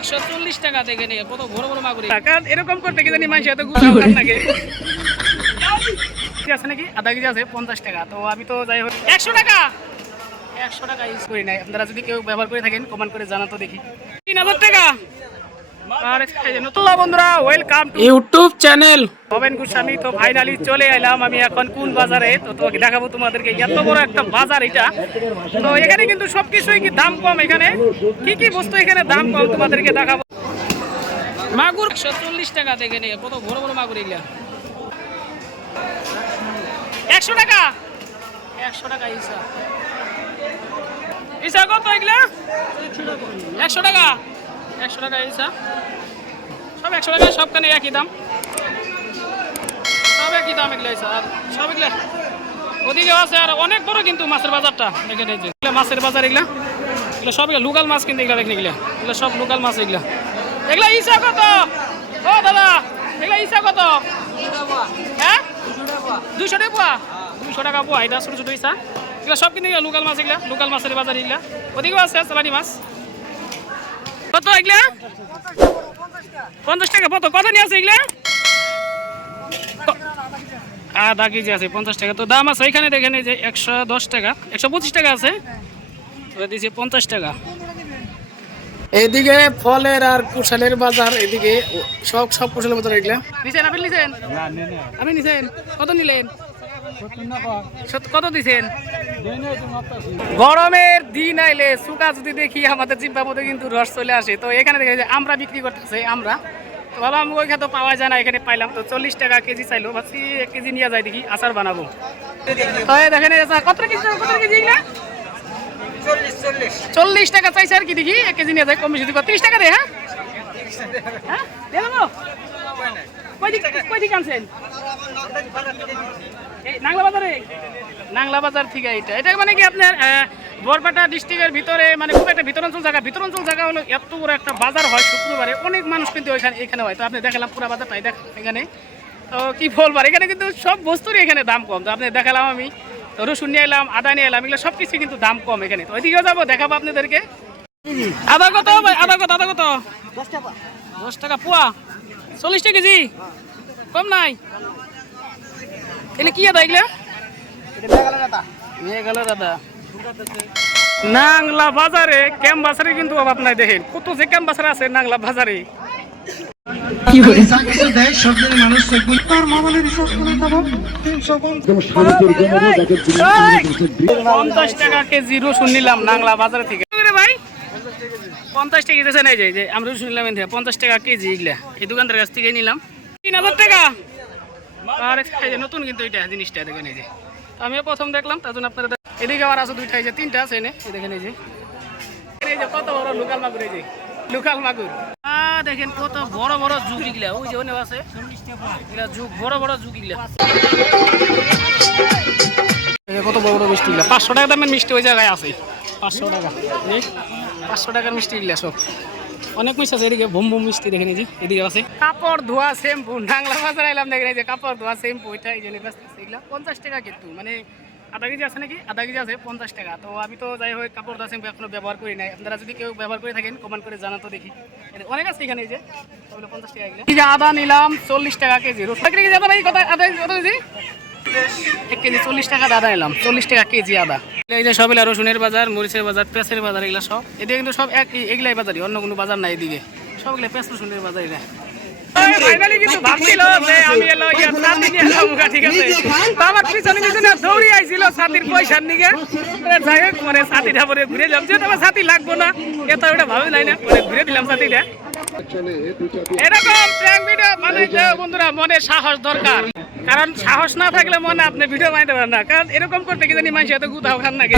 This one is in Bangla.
140 টাকা দেখে নিয়ে কত বড় বড় মাগুর। কারণ এরকম করতে কি জানি মানুষ এত গুছাও খান নাকি আছে নাকি আধা কেজি আছে 50 টাকা। তো আমি তো যাই হোক 100 টাকা 100 টাকা ইউজ করি নাই। আপনারা যদি কেউ ব্যবহার করে থাকেন কমেন্ট করে জানাতো দেখি। 3000 টাকা। আর নতুন বন্ধুরা welcome to YouTube channel Bhaben Goswami. তো ফাইনালি চলে এলাম আমি এখন কোন বাজারে। তো তোমাকে দেখাবো তোমাদেরকে এত বড় একটা বাজার এটা। তো এখানে কিন্তু সবকিছুই কি দাম কম। এখানে কি কি বস্তু এখানে দাম কম তোমাদেরকে দেখাবো। মাগুর 140 টাকা দেখে নিয়ে কত বড় বড় মাগুর এগুলা। 100 টাকা 100 টাকা ইসা ইসা কত এগুলা 100 টাকা 100 টাকা ইসা সব 100 টাকা। সবখানে একই দাম, সব একই দাম এগুলা ইসা। আর সব এগুলা ওদিকে আছে আর অনেক বড় কিন্তু মাছের বাজারটা এখানে। যে মাছের বাজার এগুলা এগুলো সব লোকাল মাছ কিন্তু এগুলা দেখেন এগুলা এগুলো সব লোকাল মাছ এগুলা। এগুলা ইসা কত ও দাদা এগুলা ইসা কত? হ্যাঁ 200 টাকা পোয়া 200 টাকা পোয়া। এটা ছোটো ছোটো ইসা এগুলো সব কিন্তু লোকাল মাছ এগুলা লোকাল মাছের বাজার এগুলা। ওদিকেও আছে চালানি মাছ। কত এগুলা 50 টাকা। কত কত নিয়ে আছে এগুলা? আধা কেজি আছে 50 টাকা। তো দাম আছে এখানে দেখেন এই যে 110 টাকা 125 টাকা আছে। দিয়েছি 50 টাকা। এদিকে ফলের আর কুশালের বাজার। এদিকে সব সব কুশালের বাজার এগুলা নিছেন। আপনি নিছেন? আপনি নিছেন কত নিলেন? কত দিছেন? গরমের দিন আইলে সুকা যদি দেখি আমাদের জিব্বার মধ্যে কিন্তু রস চলে আসে। তো এখানে দেখে যে আমরা বিক্রি করতেছে আমরা। তো বাবা আমি ওইখানে তো পাওয়া যায় না, এখানে পাইলাম। তো 40 টাকা কেজি চাইলো, ভাবছি 1 কেজি নিয়ে যায় দেখি আচার বানাবো। তো দেখেন কত কেজি কত কেজি এগুলা 40 টাকা চাইছে আর কি। দেখি 1 কেজি নিয়ে যায় কম বেশি 30 টাকা দে। হ্যাঁ হ্যাঁ দিয়ে দেবো। কই দিকে আনছেন? নাংলা বাজারে নাংলা বাজার থেকে এটা এটা মানে কি আপনার বরপেটা ডিস্ট্রিক্টের ভিতরে, মানে খুব একটা ভিতরাঞ্চল জায়গা হলো। এত বড় একটা বাজার হয় শুক্রবারে, অনেক মানুষ কিন্তু এখানে হয়। তো আপনি দেখালাম পুরো বাজারটাই দেখ এখানে। তো কি বলবার এখানে কিন্তু সব বস্তুরই এখানে দাম কম। তো আপনি দেখালাম আমি রসুন নিয়ে এলাম, আদা নিয়ে এলাম, এগুলো সব কিছু কিন্তু দাম কম এখানে। তো ওইদিকেও যাবো, দেখাবো আপনাদেরকে। আদা কত ভাই? আদা কত 10 টাকা পোয়া 40 টাকা কেজি কম নাই। এগুলো কি আদা এগুলা? মেঘালয় আদা। নাংলা বাজারে ক্যাম্পাসারে কিন্তু অভাব নাই। দেখেন কত যে ক্যাম্পাসার আছে নাংলা বাজারে। 50 টাকা কেজি রসুন নিলাম নাংলা বাজার থেকে। ভাই 50 টাকা দিয়েছে নাই যে আমরা রসুন নিলাম 50 টাকা কেজি। এগুলা এই দোকানদার কাছ থেকে নিলাম 3000 টাকা। আর নতুন কিন্তু এটা জিনিসটা দেখেন এই যে আমিও প্রথম দেখলাম, তার জন্য আপনারা এদিকে আবার আছে দুইটা, এই যে 3টা আছে এনে দেখেন এই যে কত বড় লোকাল মাগুর। এই যে লোকাল মাগুর দেখেন কত বড় বড় জুগ এগুলা। ওই যে অনেক আছে জুগ, বড় বড় জুগ এগুলা। কত বড় বড় মিষ্টি এগুলা 500 টাকা দামের মিষ্টি ওই জায়গায় আছে। 500 টাকা 500 টাকার মিষ্টি এগুলা সব অনেক মিষ্টি আছে। এদিকে ভুম ভুম মিষ্টি দেখেন এই যে এদিকে আছে। কাপড় ধোয়া শ্যাম্পু নাংলা বাজার আইলাম দেখেন এই যে কাপড় ধোয়া শ্যাম্পু এটা এই যে এগুলা 50 টাকা কিন্তু, মানে আধা কেজি আছে নাকি আধা কেজি আছে 50 টাকা। তো আমি তো যাই হোক কাপড় ধোয়া শ্যাম্পু এখনো ব্যবহার করি নাই। আপনারা যদি কেউ ব্যবহার করে থাকেন কমেন্ট করে জানাতো দেখি। অনেক আছে এখানে এই যে 50 টাকা এগুলা। এই যে আদা নিলাম 40 টাকা কেজি। রসুন কেজি আদা ভাই কত? আদা কত কেজি? 1 কেজি 40 টাকা আদা নিলাম 40 টাকা কেজি আদা। এই যে সব রসুনের বাজার, মরিচের বাজার, পেঁয়াজের বাজার এগুলা সব এদিকে কিন্তু সব এগুলাই বাজারই, অন্য কোনো বাজার নাই এদিকে। সবগুলো পেঁয়াজ রসুনের বাজার। এটা ফাইনালি কিন্তু ভাবছিল যে আমি এলো ছাতি নিয়ে এলাম, ঠিক আছে। তো আমার পিছনে পিছনে দৌড়ি আইছিল ছাতির পয়সার নিকে। যাই হোক মানে ছাতিটা পরে ঘুরে যাম, যেহেতু আমার ছাতি লাগবো না এত ওটা ভাবে নাই না, পরে ঘুরে দিলাম ছাতিটা। এরকম প্র্যাঙ্ক ভিডিও বানাইতে বন্ধুরা মনে সাহস দরকার, কারণ সাহস না থাকলে মনে আপনি ভিডিও বানাইতে পারেন না। কারণ এরকম করতে কি জানি মানুষ এত গুতাও খান নাকি।